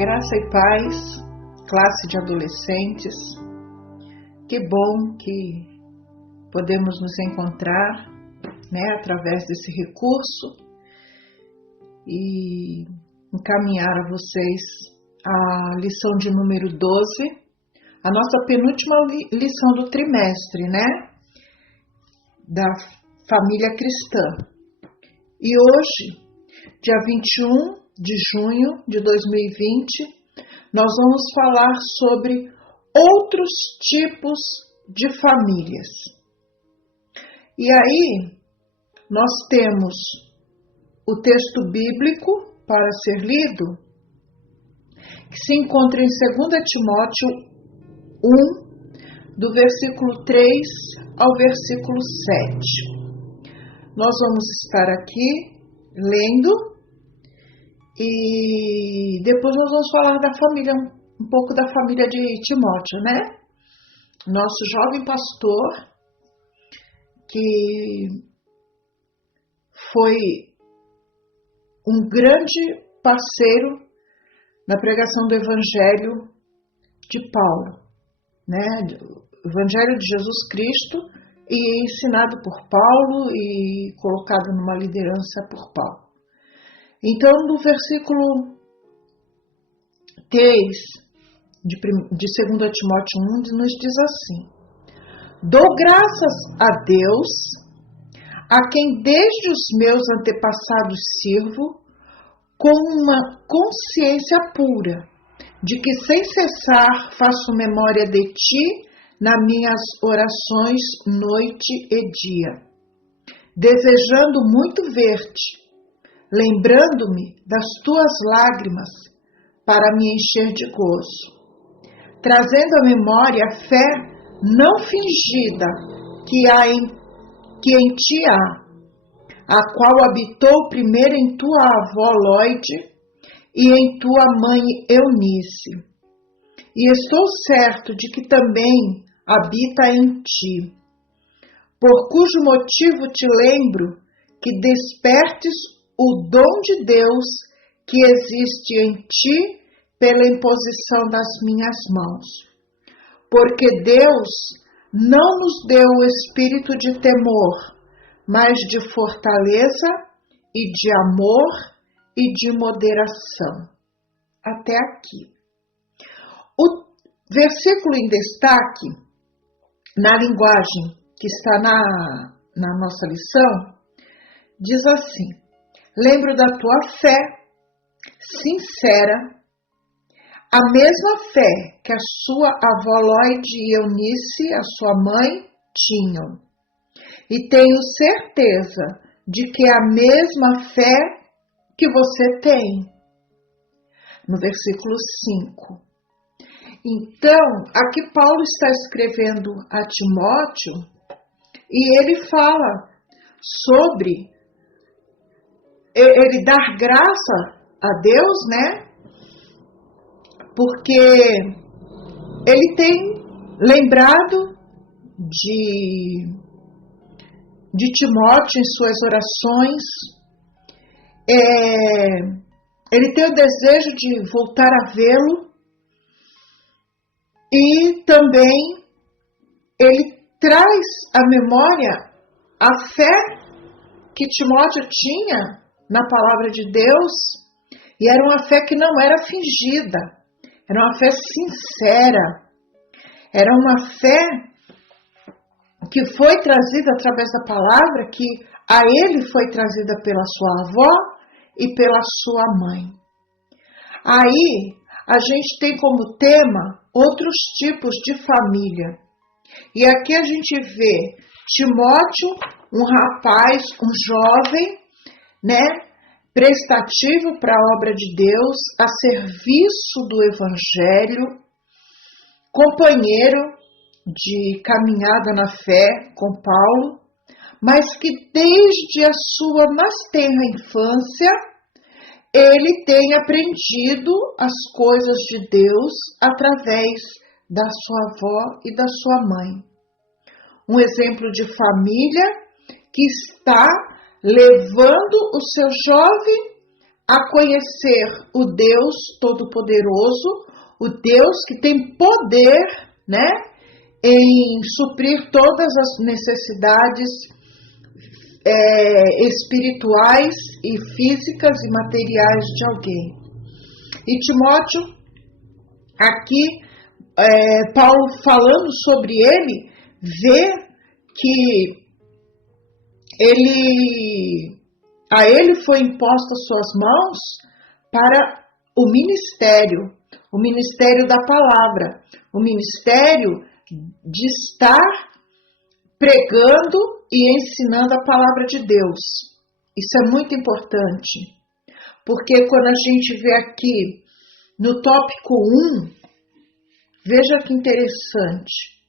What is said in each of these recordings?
Graça e paz, classe de adolescentes. Que bom que podemos nos encontrar, através desse recurso e encaminhar a vocês a lição de número 12, a nossa penúltima lição do trimestre, da família cristã. E hoje, dia 21 de junho de 2020, nós vamos falar sobre outros tipos de famílias. E aí, nós temos o texto bíblico para ser lido, que se encontra em 2 Timóteo 1, do versículo 3 ao versículo 7. Nós vamos estar aqui lendo e depois nós vamos falar da família, um pouco da família de Timóteo, Nosso jovem pastor, que foi um grande parceiro na pregação do Evangelho de Paulo, O Evangelho de Jesus Cristo, e ensinado por Paulo e colocado numa liderança por Paulo. Então, no versículo 3 de 2 Timóteo 1, nos diz assim: Dou graças a Deus, a quem desde os meus antepassados sirvo, com uma consciência pura, de que sem cessar faço memória de ti nas minhas orações noite e dia, desejando muito ver-te, lembrando-me das tuas lágrimas para me encher de gozo, trazendo à memória a fé não fingida que em ti há, a qual habitou primeiro em tua avó Lóide e em tua mãe Eunice, e estou certo de que também habita em ti, por cujo motivo te lembro que despertes o dom de Deus que existe em ti pela imposição das minhas mãos. Porque Deus não nos deu o espírito de temor, mas de fortaleza e de amor e de moderação. Até aqui. O versículo em destaque, na linguagem que está na nossa lição, diz assim: lembro da tua fé sincera, a mesma fé que a sua avó Lóide e Eunice, a sua mãe, tinham. E tenho certeza de que é a mesma fé que você tem. No versículo 5. Então, aqui Paulo está escrevendo a Timóteo e ele fala sobre ele dar graça a Deus, porque ele tem lembrado de Timóteo em suas orações. Ele tem o desejo de voltar a vê-lo e também ele traz à memória a fé que Timóteo tinha na palavra de Deus, e era uma fé que não era fingida, era uma fé sincera, era uma fé que foi trazida através da palavra, que a ele foi trazida pela sua avó e pela sua mãe. Aí a gente tem como tema outros tipos de família. E aqui a gente vê Timóteo, um rapaz, um jovem, prestativo para a obra de Deus, a serviço do Evangelho, companheiro de caminhada na fé com Paulo, mas que desde a sua mais tenra infância, ele tem aprendido as coisas de Deus através da sua avó e da sua mãe. Um exemplo de família que está levando o seu jovem a conhecer o Deus Todo-Poderoso, o Deus que tem poder, né, em suprir todas as necessidades espirituais e físicas e materiais de alguém. E Timóteo, aqui, Paulo falando sobre ele, vê que a ele foi imposta suas mãos para o ministério da palavra, o ministério de estar pregando e ensinando a palavra de Deus. Isso é muito importante, porque quando a gente vê aqui no tópico 1, veja que interessante,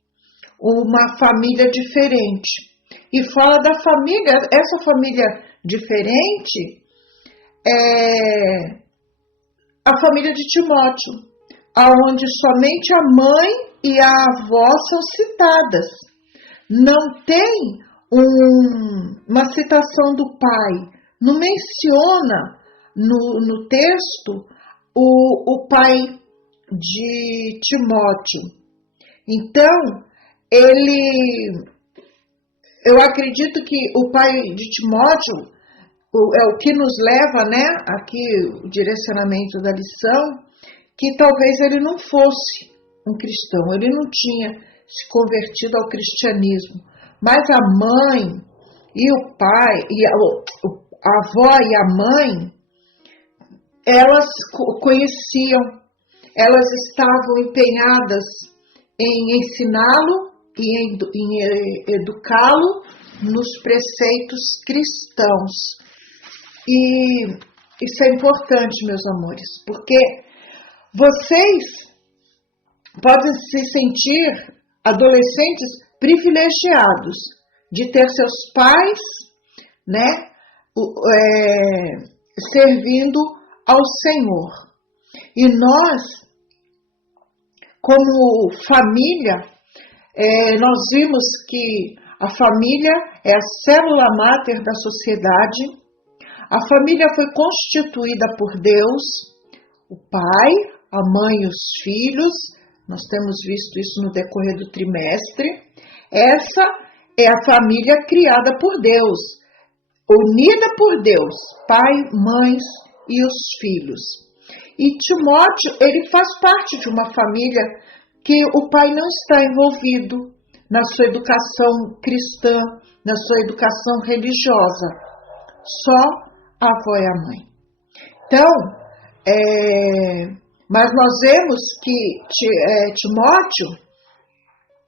uma família diferente. E fala da família, essa família diferente é a família de Timóteo, aonde somente a mãe e a avó são citadas. Não tem uma citação do pai, não menciona no texto o pai de Timóteo. Então, eu acredito que o pai de Timóteo é o que nos leva, né, aqui o direcionamento da lição, que talvez ele não fosse um cristão, ele não tinha se convertido ao cristianismo, mas a mãe e o pai, e a avó e a mãe, elas conheciam, elas estavam empenhadas em ensiná-lo e em educá-lo nos preceitos cristãos. E isso é importante, meus amores, porque vocês podem se sentir adolescentes privilegiados de ter seus pais, né, servindo ao Senhor. E nós, como família, nós vimos que a família é a célula máter da sociedade. A família foi constituída por Deus, o pai, a mãe e os filhos. Nós temos visto isso no decorrer do trimestre. Essa é a família criada por Deus, unida por Deus, pai, mães e os filhos. E Timóteo, ele faz parte de uma família que o pai não está envolvido na sua educação cristã, na sua educação religiosa. Só a avó e a mãe. Então, mas nós vemos que Timóteo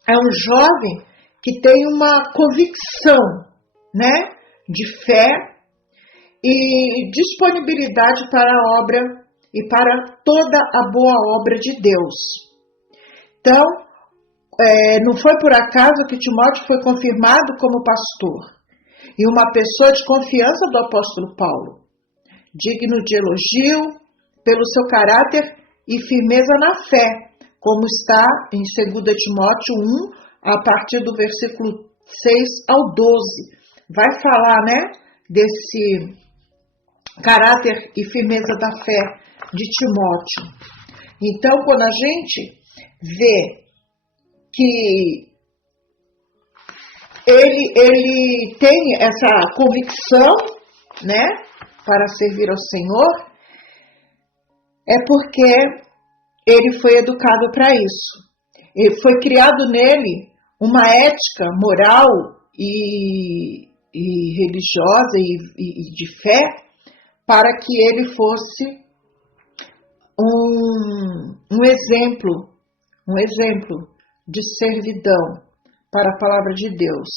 é um jovem que tem uma convicção, né, de fé e disponibilidade para a obra e para toda a boa obra de Deus. Então, não foi por acaso que Timóteo foi confirmado como pastor e uma pessoa de confiança do apóstolo Paulo, digno de elogio pelo seu caráter e firmeza na fé, como está em 2 Timóteo 1, a partir do versículo 6 ao 12. Vai falar, né, desse caráter e firmeza da fé de Timóteo. Então, quando a gente vê que ele tem essa convicção, né, para servir ao Senhor, é porque ele foi educado para isso. Ele foi criado nele uma ética moral e religiosa e de fé, para que ele fosse um exemplo de servidão para a palavra de Deus.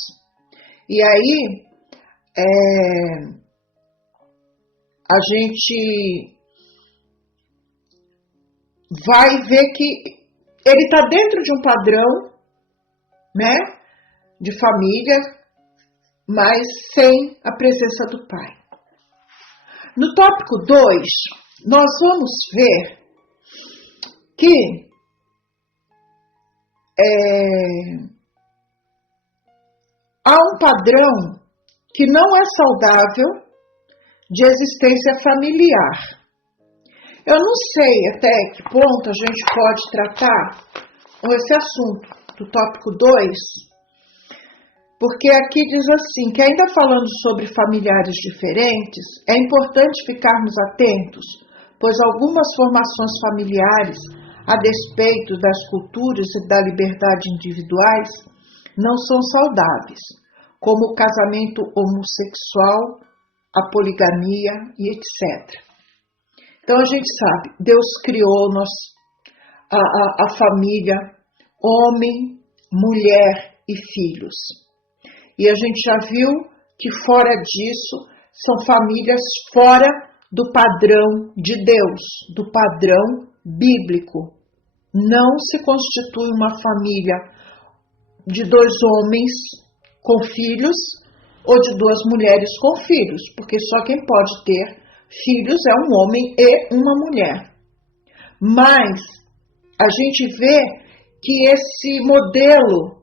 E aí, a gente vai ver que ele está dentro de um padrão, né, de família, mas sem a presença do pai. No tópico 2, nós vamos ver que há um padrão que não é saudável de existência familiar. Eu não sei até que ponto a gente pode tratar esse assunto do tópico 2, porque aqui diz assim, que ainda falando sobre familiares diferentes, é importante ficarmos atentos, pois algumas formações familiares, a despeito das culturas e da liberdade individuais, não são saudáveis, como o casamento homossexual, a poligamia e etc. Então a gente sabe, Deus criou a família, homem, mulher e filhos. E a gente já viu que fora disso, são famílias fora do padrão de Deus, do padrão bíblico. Não se constitui uma família de 2 homens com filhos ou de 2 mulheres com filhos, porque só quem pode ter filhos é um homem e uma mulher. Mas a gente vê que esse modelo,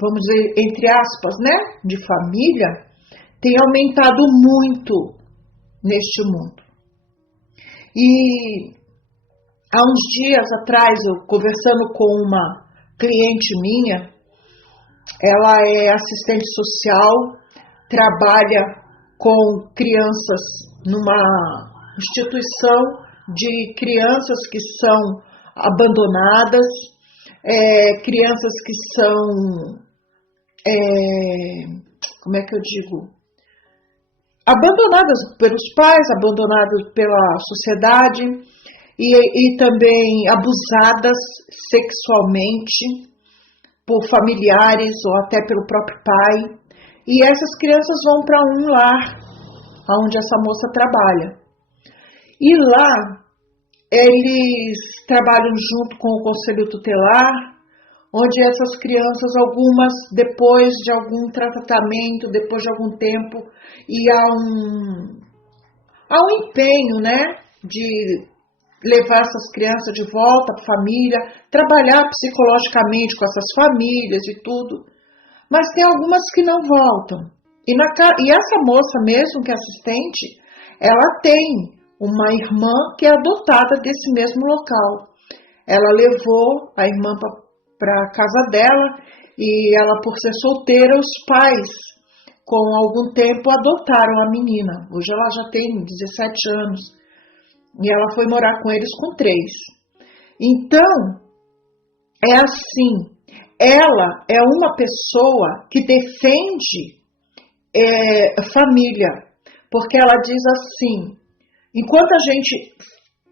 vamos dizer, entre aspas, né, de família, tem aumentado muito neste mundo. E há uns dias atrás, eu conversando com uma cliente minha, ela é assistente social, trabalha com crianças numa instituição de crianças que são abandonadas, crianças que são, como é que eu digo? Abandonadas pelos pais, abandonadas pela sociedade e também abusadas sexualmente por familiares ou até pelo próprio pai. E essas crianças vão para um lar onde essa moça trabalha. E lá eles trabalham junto com o conselho tutelar, onde essas crianças, algumas depois de algum tratamento, depois de algum tempo, e há um empenho, né, de levar essas crianças de volta para a família, trabalhar psicologicamente com essas famílias e tudo. Mas tem algumas que não voltam. E essa moça mesmo, que é assistente, ela tem uma irmã que é adotada desse mesmo local. Ela levou a irmã para a casa dela e ela, por ser solteira, os pais, com algum tempo, adotaram a menina. Hoje ela já tem 17 anos e ela foi morar com eles com 3. Então, é assim, ela é uma pessoa que defende família, porque ela diz assim, enquanto a gente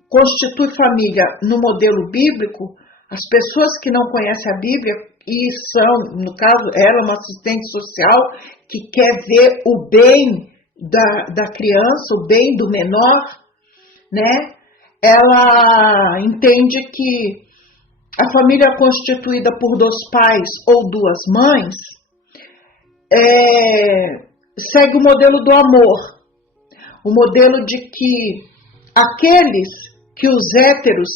constitui família no modelo bíblico, as pessoas que não conhecem a Bíblia e são, no caso, ela é uma assistente social que quer ver o bem da criança, o bem do menor, né? Ela entende que a família constituída por 2 pais ou 2 mães segue o modelo do amor, o modelo de que aqueles que os héteros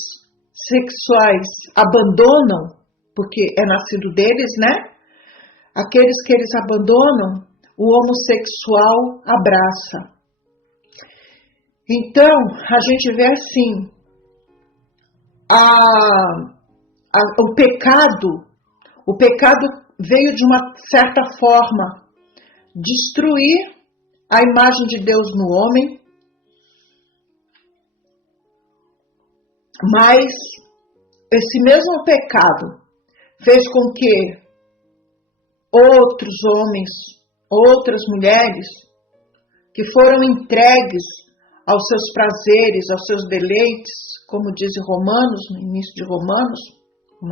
sexuais abandonam, porque é nascido deles, né? Aqueles que eles abandonam, o homossexual abraça. Então, a gente vê assim, o pecado veio de uma certa forma destruir a imagem de Deus no homem, mas esse mesmo pecado fez com que outros homens, outras mulheres, que foram entregues aos seus prazeres, aos seus deleites, como diz Romanos, no início de Romanos 1,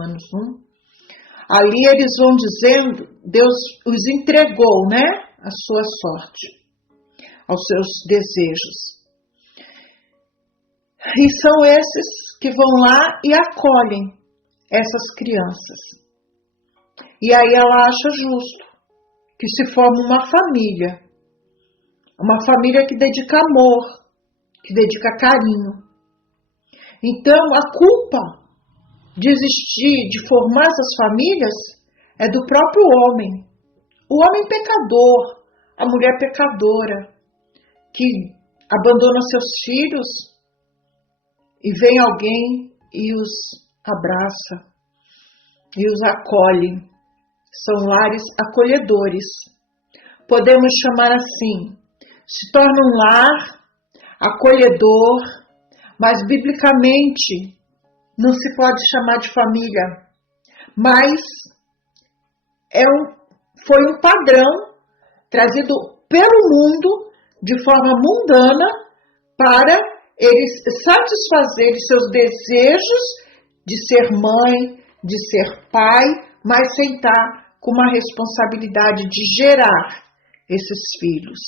ali eles vão dizendo, Deus os entregou, né, a sua sorte, aos seus desejos. E são esses que vão lá e acolhem essas crianças. E aí ela acha justo que se forma uma família que dedica amor, que dedica carinho. Então a culpa de existir, de formar essas famílias, é do próprio homem. O homem pecador, a mulher pecadora, que abandona seus filhos e vem alguém e os abraça e os acolhe. São lares acolhedores. Podemos chamar assim, se torna um lar acolhedor, mas biblicamente não se pode chamar de família, mas foi um padrão trazido pelo mundo de forma mundana para eles satisfazerem seus desejos de ser mãe, de ser pai, mas sem estar com uma responsabilidade de gerar esses filhos.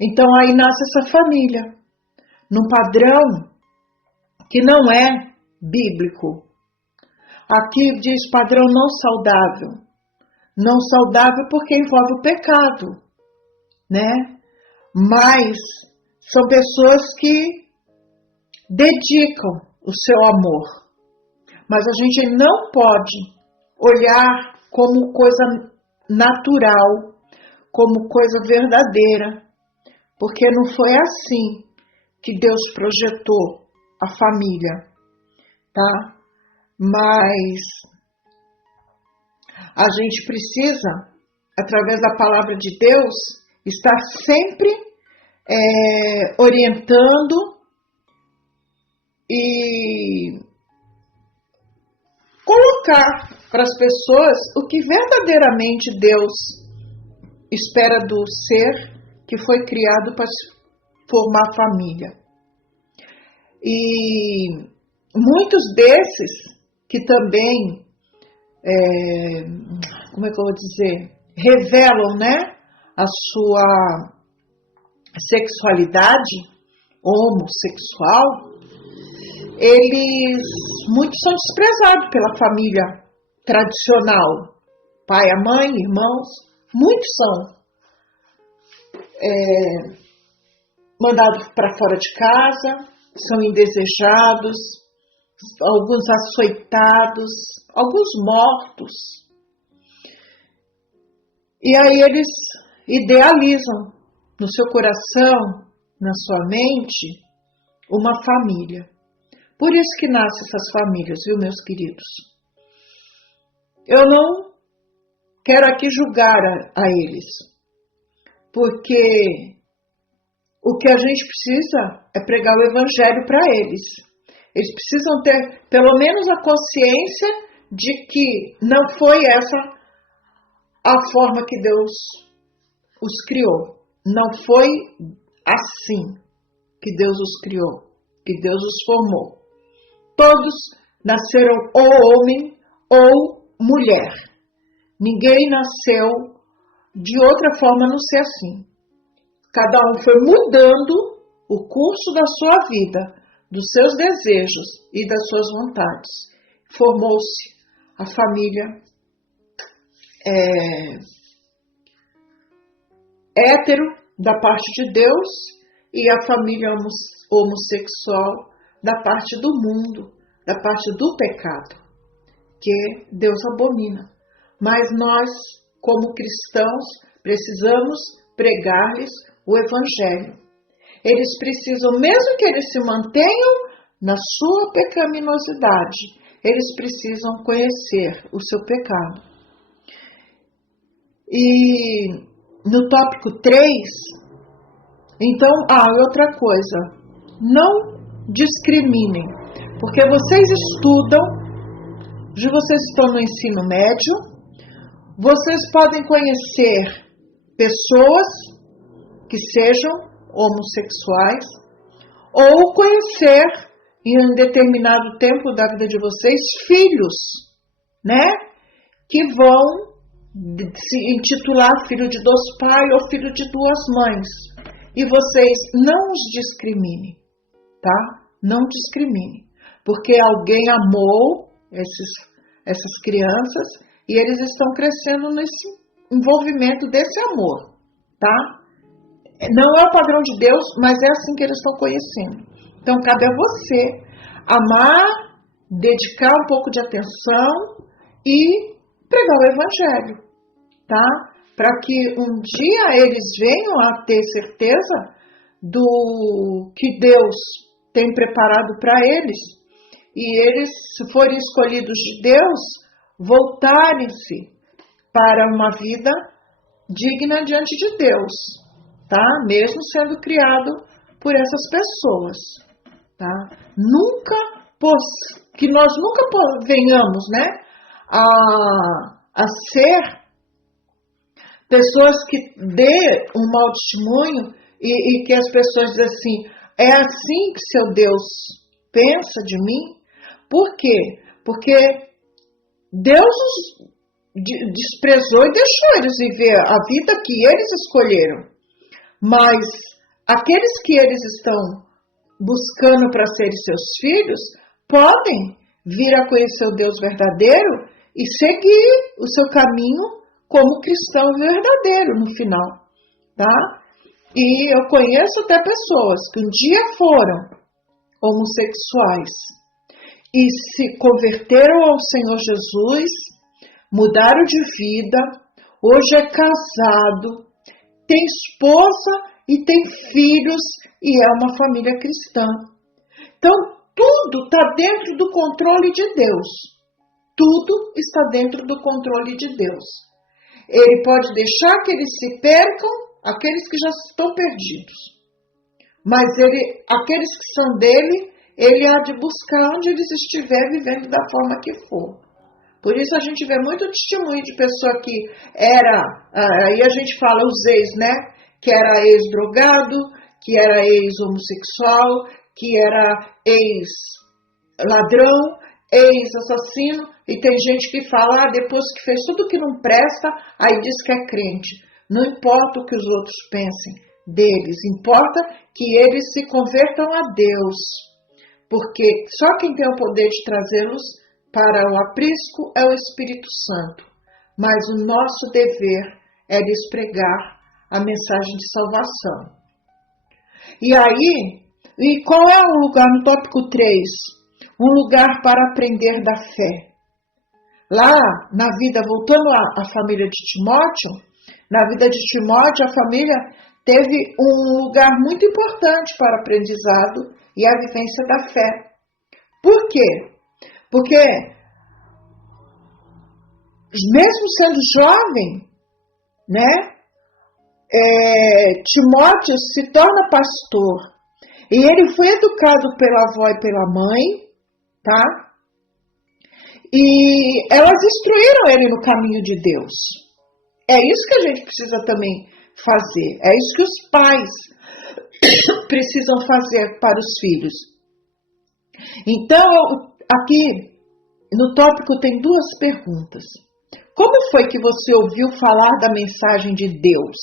Então aí nasce essa família, num padrão que não é bíblico. Aqui diz padrão não saudável. Não saudável porque envolve o pecado, né? Mas são pessoas que dedicam o seu amor. Mas a gente não pode olhar como coisa natural, como coisa verdadeira, porque não foi assim que Deus projetou a família, tá? Mas a gente precisa, através da palavra de Deus, estar sempre orientando e colocar para as pessoas o que verdadeiramente Deus espera do ser que foi criado para formar família. E muitos desses que também, como é que eu vou dizer, revelam, né, a sua sexualidade homossexual, muitos são desprezados pela família tradicional, pai, a mãe, irmãos, muitos são mandados para fora de casa, são indesejados, alguns açoitados, alguns mortos. E aí eles idealizam no seu coração, na sua mente, uma família. Por isso que nascem essas famílias, viu, meus queridos? Eu não quero aqui julgar a eles, porque o que a gente precisa é pregar o evangelho para eles. Eles precisam ter pelo menos a consciência de que não foi essa a forma que Deus os criou. Não foi assim que Deus os criou, que Deus os formou. Todos nasceram ou homem ou mulher. Ninguém nasceu de outra forma a não ser assim. Cada um foi mudando o curso da sua vida, dos seus desejos e das suas vontades. Formou-se a família hétero da parte de Deus e a família homossexual da parte do mundo, da parte do pecado, que Deus abomina. Mas nós, como cristãos, precisamos pregar-lhes o evangelho. Eles precisam, mesmo que eles se mantenham na sua pecaminosidade, eles precisam conhecer o seu pecado. E no tópico 3, então, outra coisa, não discriminem, porque vocês estudam, vocês estão no ensino médio, vocês podem conhecer pessoas que sejam homossexuais ou conhecer em um determinado tempo da vida de vocês filhos, né, que vão se intitular filho de 2 pais ou filho de 2 mães. E vocês não os discriminem, tá? Não discriminem, porque alguém amou essas crianças e eles estão crescendo nesse envolvimento desse amor, tá? Não é o padrão de Deus, mas é assim que eles estão conhecendo. Então, cabe a você amar, dedicar um pouco de atenção e pregar o evangelho, tá? Para que um dia eles venham a ter certeza do que Deus tem preparado para eles. E eles, se forem escolhidos de Deus, voltarem-se para uma vida digna diante de Deus, tá? Mesmo sendo criado por essas pessoas, tá? Que nós nunca venhamos, né, a ser pessoas que dê um mau testemunho e que as pessoas dizem assim, é assim que seu Deus pensa de mim? Por quê? Porque Deus os desprezou e deixou eles viver a vida que eles escolheram. Mas aqueles que eles estão buscando para serem seus filhos, podem vir a conhecer o Deus verdadeiro e seguir o seu caminho como cristão verdadeiro no final, tá? E eu conheço até pessoas que um dia foram homossexuais e se converteram ao Senhor Jesus, mudaram de vida, hoje é casado, tem esposa e tem filhos e é uma família cristã. Então, tudo está dentro do controle de Deus. Tudo está dentro do controle de Deus. Ele pode deixar que eles se percam, aqueles que já estão perdidos. Mas aqueles que são dele, ele há de buscar onde eles estiverem vivendo da forma que for. Por isso a gente vê muito testemunho de pessoa que era, aí a gente fala os ex, né? Que era ex-drogado, que era ex-homossexual, que era ex-ladrão, ex-assassino. E tem gente que fala, depois que fez tudo que não presta, aí diz que é crente. Não importa o que os outros pensem deles, importa que eles se convertam a Deus. Porque só quem tem o poder de trazê-los para o aprisco é o Espírito Santo. Mas o nosso dever é lhes pregar a mensagem de salvação. E aí, qual é o lugar no tópico 3? Um lugar para aprender da fé. Lá, na vida, voltando à família de Timóteo, na vida de Timóteo, a família teve um lugar muito importante para o aprendizado e a vivência da fé. Por quê? Porque, mesmo sendo jovem, né, Timóteo se torna pastor. E ele foi educado pela avó e pela mãe, tá? E elas instruíram ele no caminho de Deus. É isso que a gente precisa também fazer. É isso que os pais precisam fazer para os filhos. Então, aqui no tópico tem duas perguntas. Como foi que você ouviu falar da mensagem de Deus?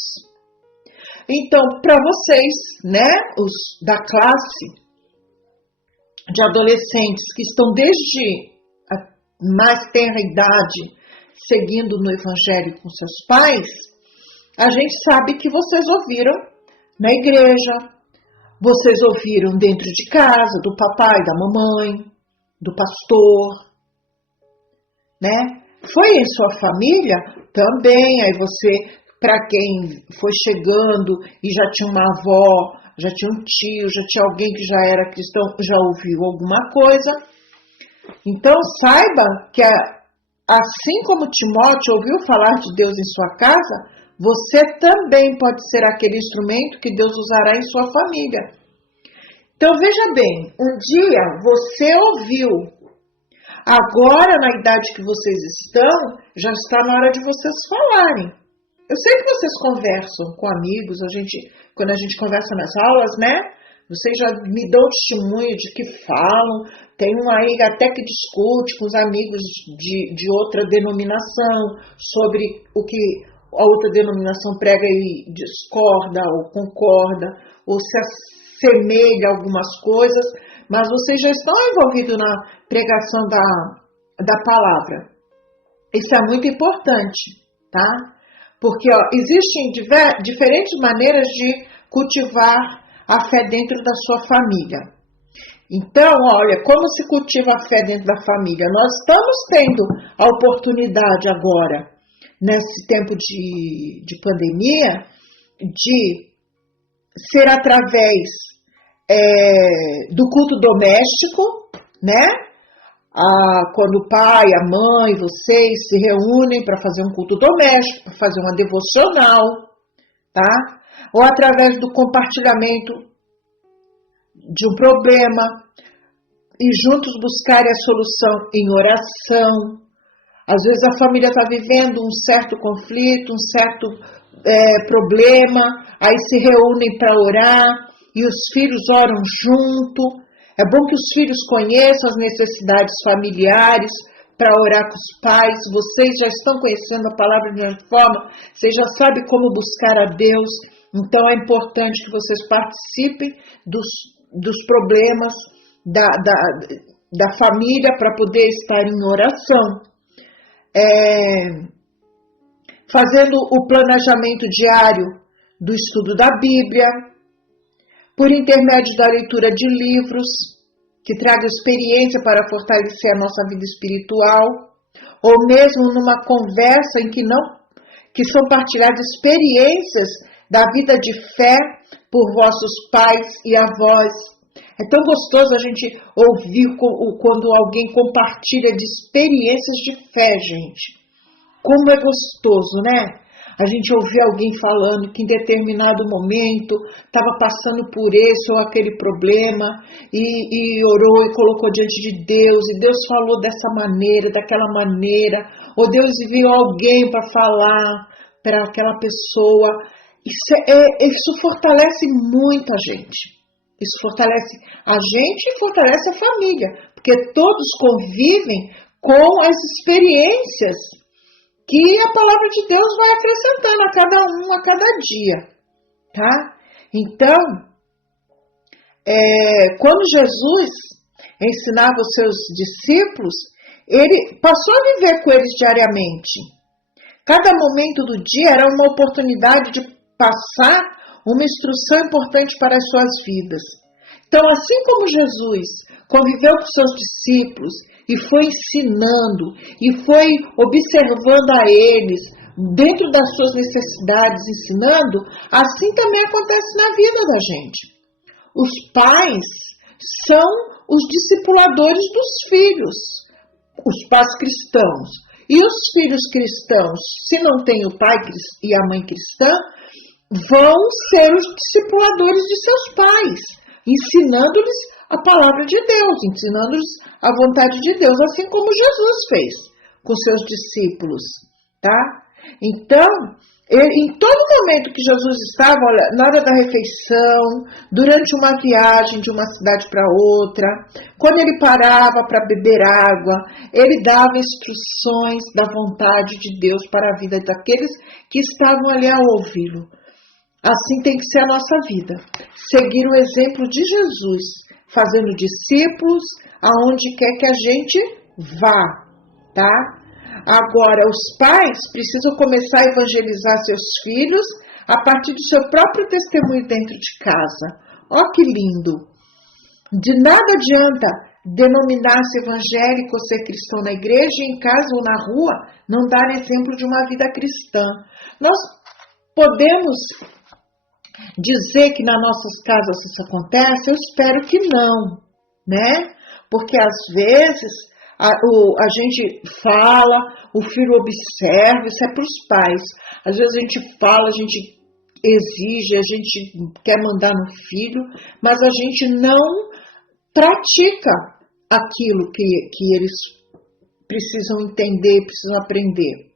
Então, para vocês, né, os da classe de adolescentes que estão desde a mais tenra idade seguindo no Evangelho com seus pais, a gente sabe que vocês ouviram na igreja, vocês ouviram dentro de casa, do papai, da mamãe, do pastor, né? Foi em sua família? Também, aí você, para quem foi chegando e já tinha uma avó, já tinha um tio, já tinha alguém que já era cristão, já ouviu alguma coisa. Então, saiba que assim como Timóteo ouviu falar de Deus em sua casa, você também pode ser aquele instrumento que Deus usará em sua família. Então, veja bem, um dia você ouviu, agora na idade que vocês estão, já está na hora de vocês falarem. Eu sei que vocês conversam com amigos, quando a gente conversa nas aulas, né? Vocês já me dão testemunho de que falam, tem um aí até que discute com os amigos de outra denominação sobre o que a outra denominação prega e discorda ou concorda, ou se assemelha a algumas coisas, mas vocês já estão envolvidos na pregação da palavra. Isso é muito importante, tá? Porque existem diferentes maneiras de cultivar a fé dentro da sua família. Então, olha, como se cultiva a fé dentro da família? Nós estamos tendo a oportunidade agora, nesse tempo de pandemia, de ser através do culto doméstico, né? Quando o pai, a mãe, vocês se reúnem para fazer um culto doméstico, para fazer uma devocional, tá? Ou através do compartilhamento de um problema e juntos buscarem a solução em oração. Às vezes a família está vivendo um certo conflito, um certo problema, aí se reúnem para orar e os filhos oram junto. É bom que os filhos conheçam as necessidades familiares para orar com os pais. Vocês já estão conhecendo a palavra de uma forma, vocês já sabem como buscar a Deus. Então é importante que vocês participem dos problemas da família para poder estar em oração. Fazendo o planejamento diário do estudo da Bíblia, por intermédio da leitura de livros que tragam experiência para fortalecer a nossa vida espiritual, ou mesmo numa conversa em que são partilhadas experiências da vida de fé por vossos pais e avós. É tão gostoso a gente ouvir quando alguém compartilha de experiências de fé, gente. Como é gostoso, né? A gente ouvir alguém falando que em determinado momento estava passando por esse ou aquele problema e orou e colocou diante de Deus, e Deus falou dessa maneira, daquela maneira, ou Deus enviou alguém para falar para aquela pessoa. Isso fortalece muito a gente. Isso fortalece a gente e fortalece a família, porque todos convivem com as experiências que a palavra de Deus vai acrescentando a cada um, a cada dia, tá? Então, quando Jesus ensinava os seus discípulos, ele passou a viver com eles diariamente. Cada momento do dia era uma oportunidade de passar uma instrução importante para as suas vidas. Então, assim como Jesus conviveu com seus discípulos e foi ensinando e foi observando a eles dentro das suas necessidades, ensinando, assim também acontece na vida da gente. Os pais são os discipuladores dos filhos, os pais cristãos. E os filhos cristãos, se não tem o pai e a mãe cristã, vão ser os discipuladores de seus pais, ensinando-lhes a palavra de Deus, ensinando-lhes a vontade de Deus, assim como Jesus fez com seus discípulos, tá? Então, em todo momento que Jesus estava, olha, na hora da refeição, durante uma viagem de uma cidade para outra, quando ele parava para beber água, ele dava instruções da vontade de Deus para a vida daqueles que estavam ali a ouvi-lo. Assim tem que ser a nossa vida. Seguir o exemplo de Jesus, fazendo discípulos aonde quer que a gente vá, tá? Agora, os pais precisam começar a evangelizar seus filhos a partir do seu próprio testemunho dentro de casa. Ó que lindo! De nada adianta denominar-se evangélico ou ser cristão na igreja e em casa ou na rua não dar exemplo de uma vida cristã. Nós podemos dizer que nas nossas casas isso acontece? Eu espero que não, né? Porque às vezes a gente fala, o filho observa, isso é para os pais. Às vezes a gente fala, a gente exige, a gente quer mandar no filho, mas a gente não pratica aquilo que eles precisam entender, precisam aprender.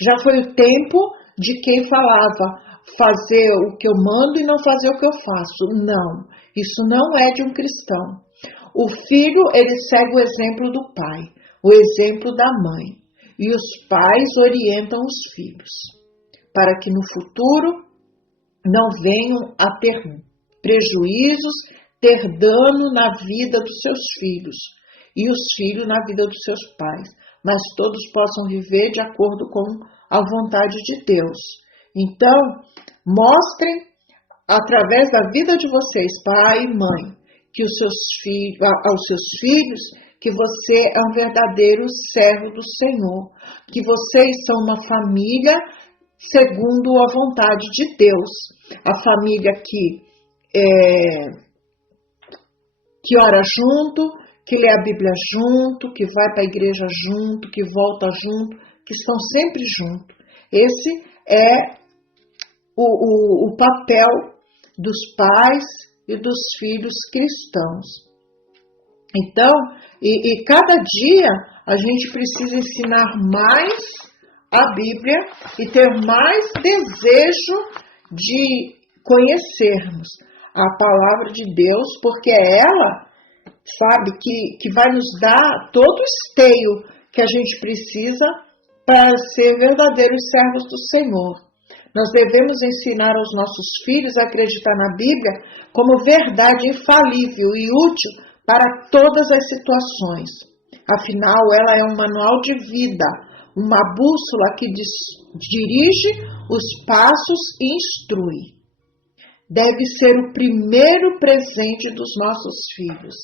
Já foi o tempo de quem falava fazer o que eu mando e não fazer o que eu faço. Não, isso não é de um cristão. O filho, ele segue o exemplo do pai, o exemplo da mãe. E os pais orientam os filhos, para que no futuro não venham a ter prejuízos, ter dano na vida dos seus filhos, e os filhos na vida dos seus pais, mas todos possam viver de acordo com a vontade de Deus. Então, mostrem através da vida de vocês, pai e mãe, que aos seus filhos, que você é um verdadeiro servo do Senhor, que vocês são uma família segundo a vontade de Deus. A família que ora junto, que lê a Bíblia junto, que vai para a igreja junto, que volta junto, que estão sempre juntos. Esse é o papel dos pais e dos filhos cristãos. Então, e cada dia a gente precisa ensinar mais a Bíblia e ter mais desejo de conhecermos a palavra de Deus, porque é ela, sabe, que vai nos dar todo o esteio que a gente precisa para ser verdadeiros servos do Senhor. Nós devemos ensinar aos nossos filhos a acreditar na Bíblia como verdade infalível e útil para todas as situações. Afinal, ela é um manual de vida, uma bússola que dirige os passos e instrui. Deve ser o primeiro presente dos nossos filhos.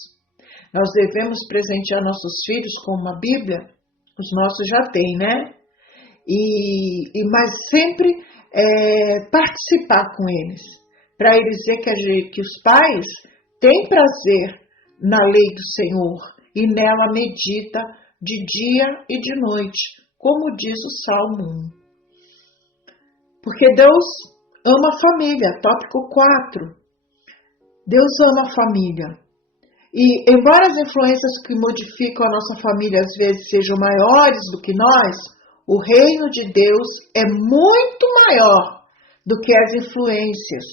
Nós devemos presentear nossos filhos com uma Bíblia, os nossos já têm, né? Mas sempre participar com eles, para eles ver que os pais têm prazer na lei do Senhor e nela medita de dia e de noite, como diz o Salmo 1. Porque Deus ama a família, tópico 4. Deus ama a família. E embora as influências que modificam a nossa família às vezes sejam maiores do que nós, o reino de Deus é muito maior do que as influências.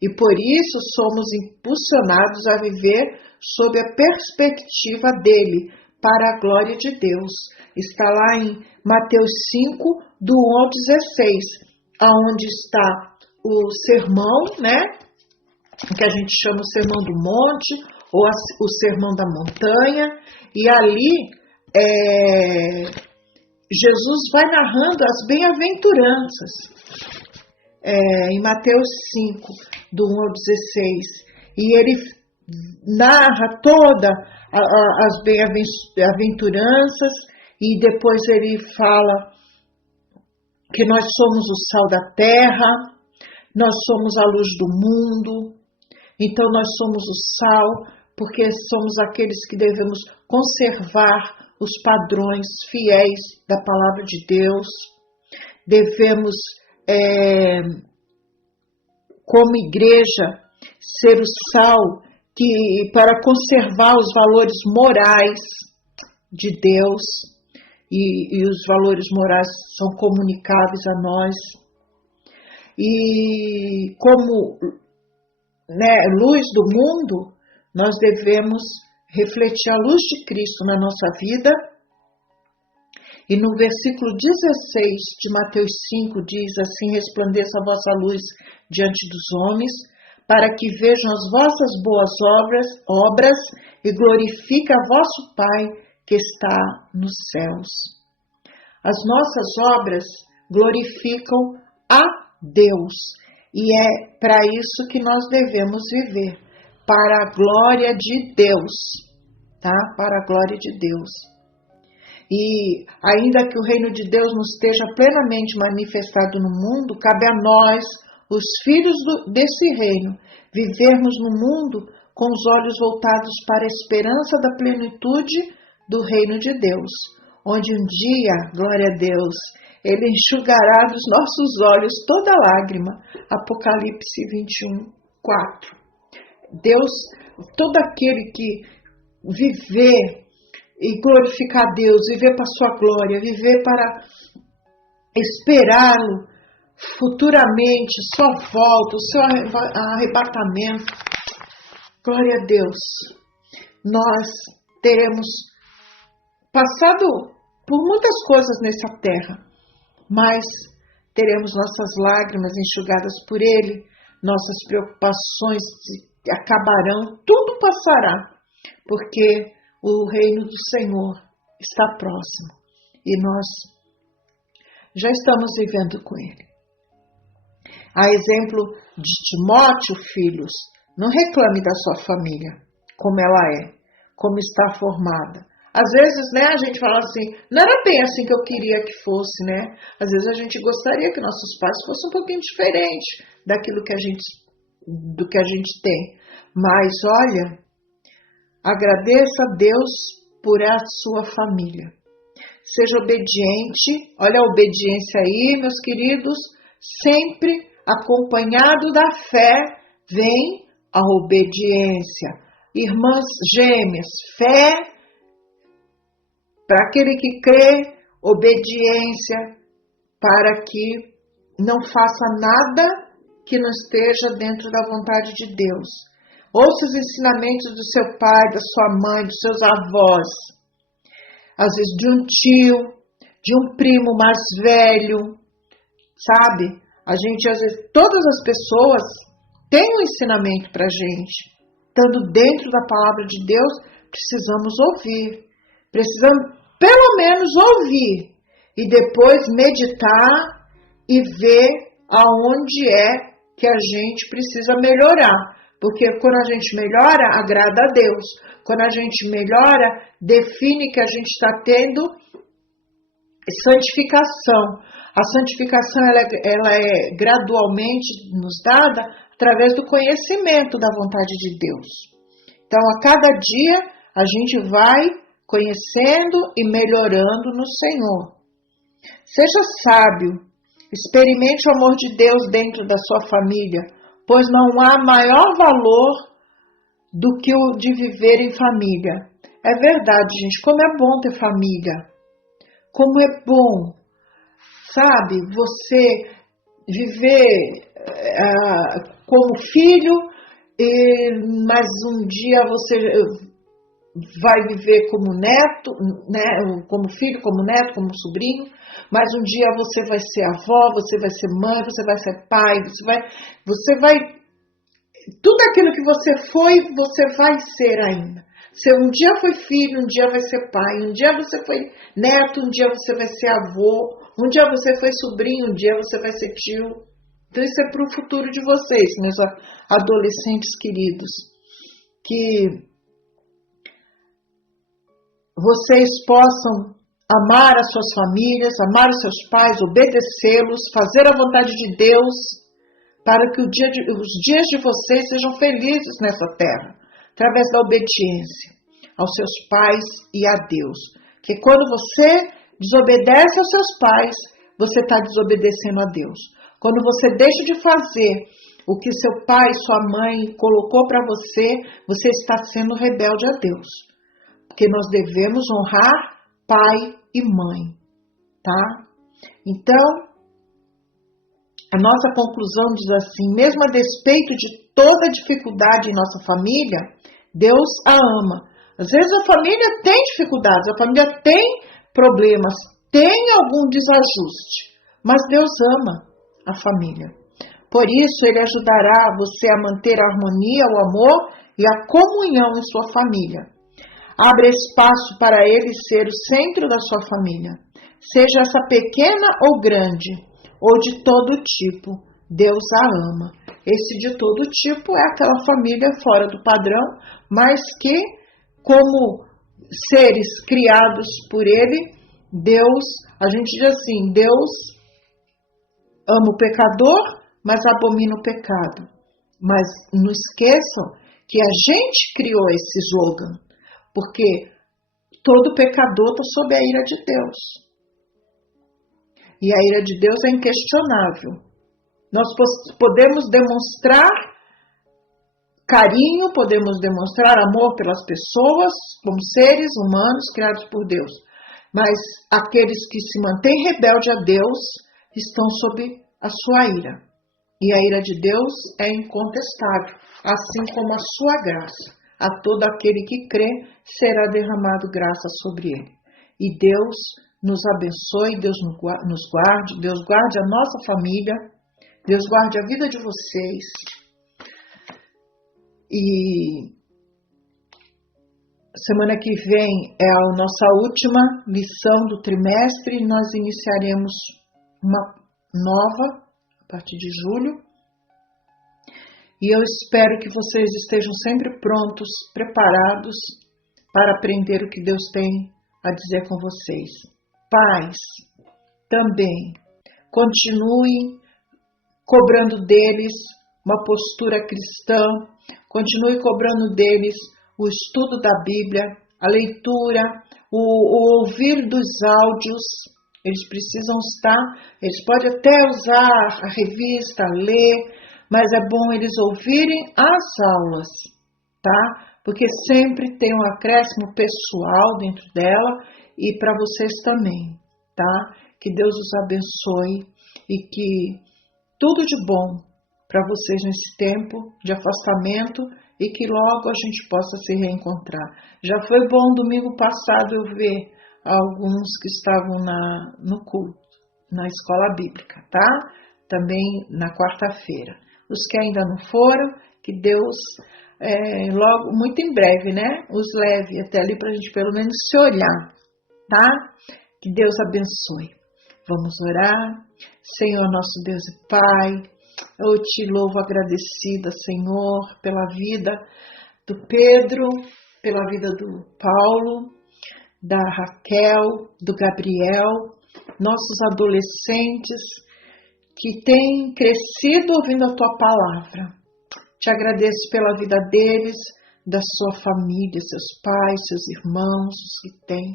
E por isso somos impulsionados a viver sob a perspectiva dele, para a glória de Deus. Está lá em Mateus 5, do 1 ao 16, onde está o sermão, né? Que a gente chama o sermão do monte, ou o sermão da montanha, e ali Jesus vai narrando as bem-aventuranças, em Mateus 5, do 1 ao 16, e ele narra toda as bem-aventuranças, e depois ele fala que nós somos o sal da terra, nós somos a luz do mundo, então nós somos o sal, porque somos aqueles que devemos conservar os padrões fiéis da palavra de Deus, devemos, como igreja, ser o sal para conservar os valores morais de Deus, e os valores morais são comunicáveis a nós. E como luz do mundo, nós devemos refletir a luz de Cristo na nossa vida. E no versículo 16 de Mateus 5 diz assim: resplandeça a vossa luz diante dos homens, para que vejam as vossas boas obras e glorifique a vosso Pai que está nos céus. As nossas obras glorificam a Deus, e é para isso que nós devemos viver, para a glória de Deus, tá? Para a glória de Deus. E ainda que o reino de Deus não esteja plenamente manifestado no mundo, cabe a nós, os filhos desse reino, vivermos no mundo com os olhos voltados para a esperança da plenitude do reino de Deus, onde um dia, glória a Deus, Ele enxugará dos nossos olhos toda lágrima. Apocalipse 21, 4. Deus, todo aquele que viver e glorificar a Deus, viver para a sua glória, viver para esperá-lo futuramente, sua volta, o seu arrebatamento, glória a Deus, nós teremos passado por muitas coisas nessa terra, mas teremos nossas lágrimas enxugadas por Ele, nossas preocupações acabarão, tudo passará, porque o reino do Senhor está próximo e nós já estamos vivendo com Ele. A exemplo de Timóteo, filhos, não reclame da sua família, como ela é, como está formada. Às vezes, né, a gente fala assim, não era bem assim que eu queria que fosse, né? Às vezes a gente gostaria que nossos pais fossem um pouquinho diferentes daquilo que do que a gente tem. Mas olha, agradeça a Deus por a sua família. Seja obediente, olha a obediência aí, meus queridos, sempre acompanhado da fé, vem a obediência. Irmãs gêmeas, fé para aquele que crê, obediência para que não faça nada que não esteja dentro da vontade de Deus. Ouça os ensinamentos do seu pai, da sua mãe, dos seus avós, às vezes de um tio, de um primo mais velho, sabe? A gente, às vezes, todas as pessoas têm um ensinamento para a gente. Estando dentro da palavra de Deus, precisamos ouvir. Precisamos, pelo menos, ouvir. E depois meditar e ver aonde é que a gente precisa melhorar. Porque quando a gente melhora, agrada a Deus. Quando a gente melhora, define que a gente está tendo santificação. A santificação ela é gradualmente nos dada através do conhecimento da vontade de Deus. Então, a cada dia, a gente vai conhecendo e melhorando no Senhor. Seja sábio, experimente o amor de Deus dentro da sua família, pois não há maior valor do que o de viver em família. É verdade, gente, como é bom ter família. Como é bom, sabe, você viver como filho, mas um dia você vai viver como neto, né, como filho, como neto, como sobrinho, mas um dia você vai ser avó, você vai ser mãe, você vai ser pai, você vai tudo aquilo que você foi, você vai ser ainda. Você um dia foi filho, um dia vai ser pai, um dia você foi neto, um dia você vai ser avô, um dia você foi sobrinho, um dia você vai ser tio. Então isso é para o futuro de vocês, meus adolescentes queridos, que vocês possam amar as suas famílias, amar os seus pais, obedecê-los, fazer a vontade de Deus, para que os dias de vocês sejam felizes nessa terra, através da obediência aos seus pais e a Deus. Que quando você desobedece aos seus pais, você está desobedecendo a Deus. Quando você deixa de fazer o que seu pai, sua mãe colocou para você, você está sendo rebelde a Deus. Porque nós devemos honrar pai e mãe, tá? Então, a nossa conclusão diz assim: mesmo a despeito de toda dificuldade em nossa família, Deus a ama. Às vezes a família tem dificuldades, a família tem problemas, tem algum desajuste, mas Deus ama a família. Por isso, Ele ajudará você a manter a harmonia, o amor e a comunhão em sua família. Abra espaço para Ele ser o centro da sua família, seja essa pequena ou grande, ou de todo tipo, Deus a ama. Esse de todo tipo é aquela família fora do padrão, mas que, como seres criados por Ele, Deus, a gente diz assim, Deus ama o pecador, mas abomina o pecado. Mas não esqueçam que a gente criou esse slogan, porque todo pecador está sob a ira de Deus. E a ira de Deus é inquestionável. Nós podemos demonstrar carinho, podemos demonstrar amor pelas pessoas, como seres humanos criados por Deus. Mas aqueles que se mantêm rebeldes a Deus estão sob a sua ira. E a ira de Deus é incontestável, assim como a sua graça. A todo aquele que crê será derramado graça sobre ele. E Deus nos abençoe, Deus nos guarde, Deus guarde a nossa família, Deus guarde a vida de vocês. E semana que vem é a nossa última lição do trimestre e nós iniciaremos uma nova a partir de julho. E eu espero que vocês estejam sempre prontos, preparados para aprender o que Deus tem a dizer com vocês. Pais, também continue cobrando deles uma postura cristã, continue cobrando deles o estudo da Bíblia, a leitura, o ouvir dos áudios. Eles precisam estar, eles podem até usar a revista, ler, mas é bom eles ouvirem as aulas, tá? Porque sempre tem um acréscimo pessoal dentro dela e para vocês também, tá? Que Deus os abençoe e que tudo de bom para vocês nesse tempo de afastamento e que logo a gente possa se reencontrar. Já foi bom domingo passado eu ver alguns que estavam no culto, na escola bíblica, tá? Também na quarta-feira. Os que ainda não foram, que Deus logo, muito em breve, né? Os leve até ali para a gente pelo menos se olhar, tá? Que Deus abençoe. Vamos orar. Senhor, nosso Deus e Pai, eu te louvo agradecida, Senhor, pela vida do Pedro, pela vida do Paulo, da Raquel, do Gabriel, nossos adolescentes que têm crescido ouvindo a Tua palavra. Te agradeço pela vida deles, da sua família, seus pais, seus irmãos, os que têm.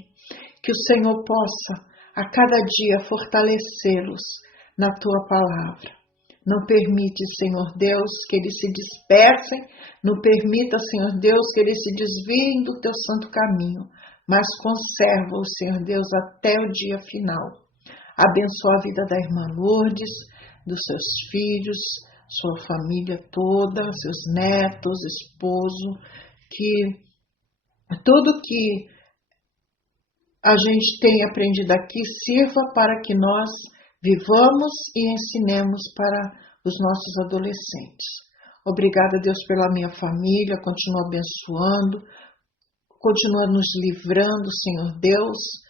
Que o Senhor possa, a cada dia, fortalecê-los na Tua palavra. Não permite, Senhor Deus, que eles se dispersem, não permita, Senhor Deus, que eles se desviem do Teu santo caminho, mas conserva-os, Senhor Deus, até o dia final. Abençoa a vida da irmã Lourdes, dos seus filhos, sua família toda, seus netos, esposo, que tudo que a gente tem aprendido aqui sirva para que nós vivamos e ensinemos para os nossos adolescentes. Obrigada, Deus, pela minha família, continua abençoando, continua nos livrando, Senhor Deus,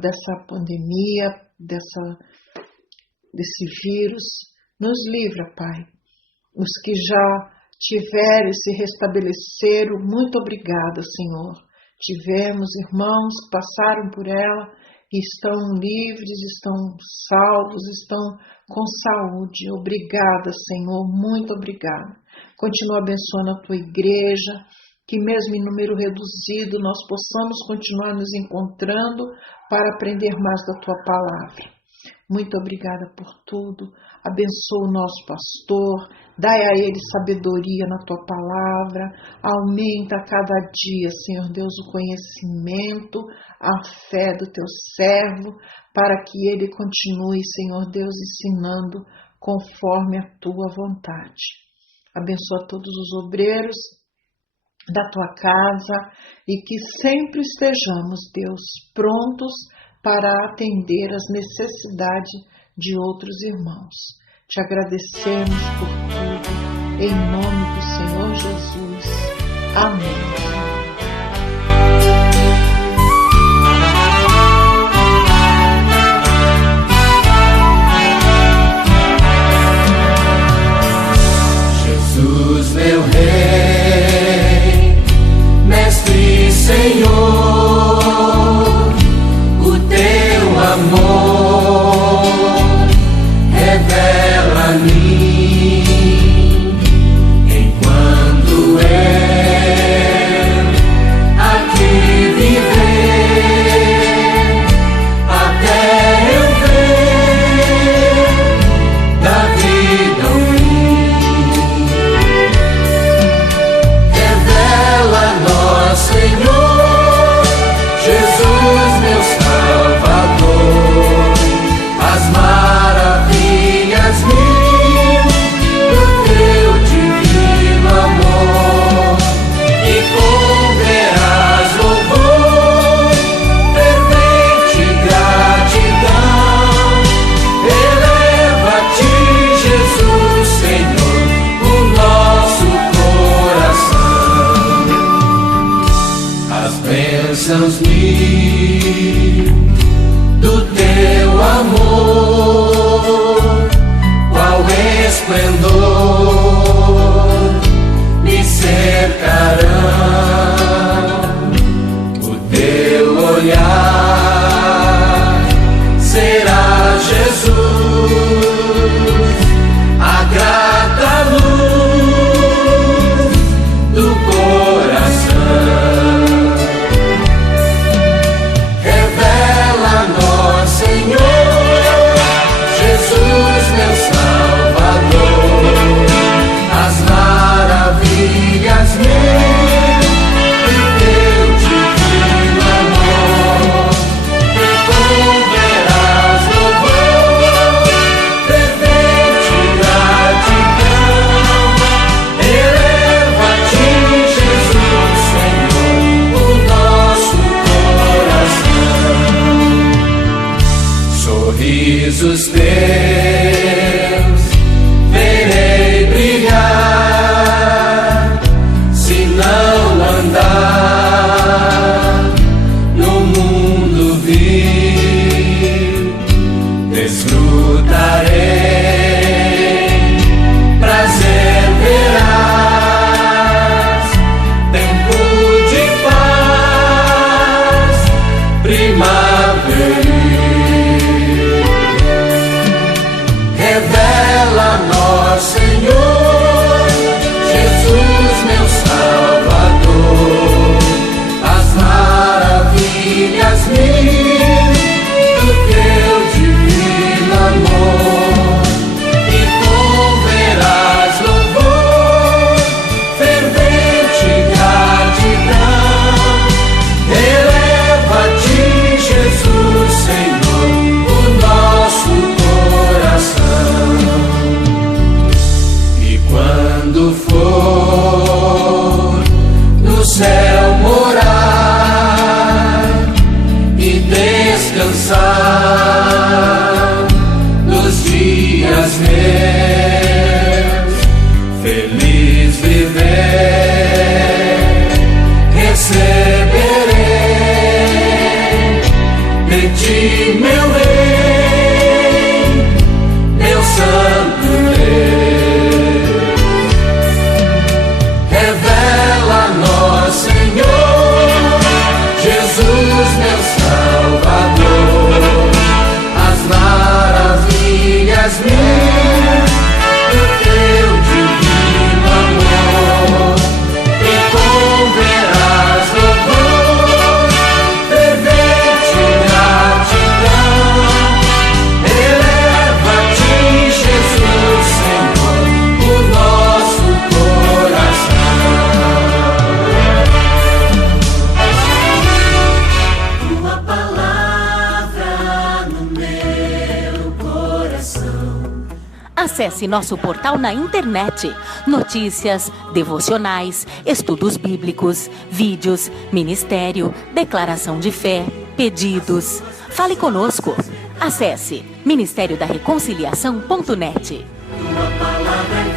dessa pandemia, desse vírus. Nos livra, Pai. Os que já tiveram e se restabeleceram, muito obrigada, Senhor. Tivemos irmãos que passaram por ela e estão livres, estão salvos, estão com saúde. Obrigada, Senhor, muito obrigada. Continua abençoando a Tua igreja, que mesmo em número reduzido nós possamos continuar nos encontrando para aprender mais da Tua palavra. Muito obrigada por tudo. Abençoa o nosso pastor, dai a ele sabedoria na Tua palavra, aumenta a cada dia, Senhor Deus, o conhecimento, a fé do Teu servo, para que ele continue, Senhor Deus, ensinando conforme a Tua vontade. Abençoa todos os obreiros da Tua casa e que sempre estejamos, Deus, prontos para atender as necessidades de outros irmãos. Te agradecemos por tudo, em nome do Senhor Jesus. Amém. Meu Rei, Mestre e Senhor, o Teu amor revela a mim, enquanto eu aqui viver, até eu ver da vida o fim. Senhor, Jesus, meu Salvador, as maravilhas mil do Teu divino amor, e ponderás louvor, fervente gratidão, eleva-te, Jesus, Senhor, o nosso coração. Bênçãos mil do Teu amor, qual esplendor me cercarão, Acesse nosso portal na internet. Notícias, devocionais, estudos bíblicos, vídeos, ministério, declaração de fé, pedidos. Fale conosco. Acesse ministériodareconciliação.net. Tua palavra é